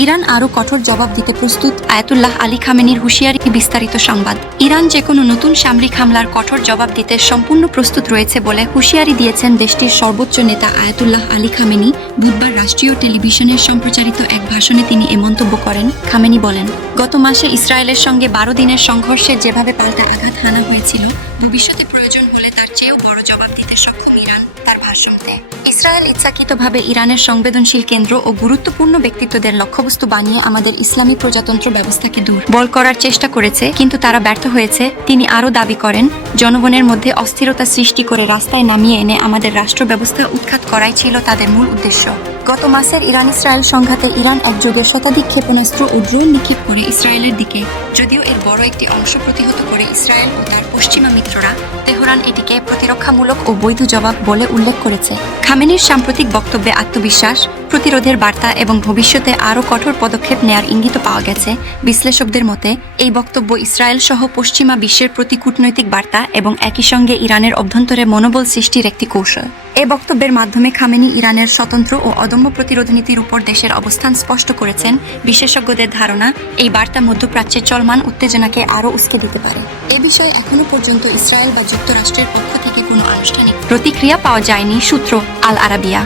Iran আরও কঠোর জবাব দিতে প্রস্তুত আয়াতুল্লাহ আলী খামেনির হুঁশিয়ারি বিস্তারিত সংবাদ। ইরান যে কোনো নতুন সামরিক হামলার কঠোর জবাব দিতে সম্পূর্ণ প্রস্তুত রয়েছে বলে হুঁশিয়ারি দিয়েছেন দেশটির সর্বোচ্চ নেতা আয়াতুল্লাহ আলী খামেনি। বুধবার রাষ্ট্রীয় টেলিভিশনের সম্প্রচারিত এক ভাষণে তিনি এ মন্তব্য করেন। খামেনি বলেন, গত মাসে ইসরায়েলের সঙ্গে বারো দিনের সংঘর্ষে যেভাবে পাল্টা আঘাত হানা হয়েছিল, ভবিষ্যতে প্রয়োজন হলে তার চেয়েও বড় জবাব দিতে সক্ষম ইরান তার ভাষণে। ইসরায়েল ইচ্ছাকৃতভাবে ইরানের সংবেদনশীল কেন্দ্র ও গুরুত্বপূর্ণ ব্যক্তিত্বদের লক্ষ্যবস্তু বানিয়ে আমাদের ইসলামী প্রজাতন্ত্র ব্যবস্থাকে বল করার চেষ্টা করেছে, কিন্তু তারা ব্যর্থ হয়েছে। তিনি আরও দাবি করেন, জনগণের মধ্যে অস্থিরতা সৃষ্টি করে রাস্তায় নামিয়ে এনে আমাদের রাষ্ট্র ব্যবস্থা উৎখাত করাই ছিল তাদের মূল উদ্দেশ্য। গত মাসের ইরান ইসরায়েল সংঘাতে ইরান একযোগে শতাধিক ক্ষেপণাস্ত্র ও ড্রোন নিক্ষেপ করে ইসরায়েলের দিকে। যদিও এর বড় একটি অংশ প্রতিহত করে ইসরায়েল ও তার পশ্চিমা মিত্ররা, তেহরান এটিকে প্রতিরক্ষামূলক ও বৈধ জবাব বলে উল্লেখ করেছে। খামেনির সাম্প্রতিক বক্তব্যে আত্মবিশ্বাস, প্রতিরোধের বার্তা এবং ভবিষ্যতে আরও কঠোর পদক্ষেপ নেয়ার ইঙ্গিত পাওয়া গেছে। বিশ্লেষকদের মতে, এই বক্তব্য ইসরায়েল সহ পশ্চিমা বিশ্বের প্রতি কূটনৈতিক বার্তা এবং একই সঙ্গে ইরানের অভ্যন্তরে মনোবল সৃষ্টির একটি কৌশল। এ বক্তব্যের মাধ্যমে খামেনি ইরানের স্বতন্ত্র ও অদম্য প্রতিরোধ নীতির উপর দেশের অবস্থান স্পষ্ট করেছেন বিশেষজ্ঞদের ধারণা, এই বার্তা মধ্যপ্রাচ্যের চলমান উত্তেজনাকে আরও উস্কে দিতে পারে। এ বিষয়ে এখনও পর্যন্ত ইসরায়েল বা যুক্তরাষ্ট্রের পক্ষ থেকে কোনো আনুষ্ঠানিক প্রতিক্রিয়া পাওয়া যায়নি, সূত্র আল আরাবিয়া।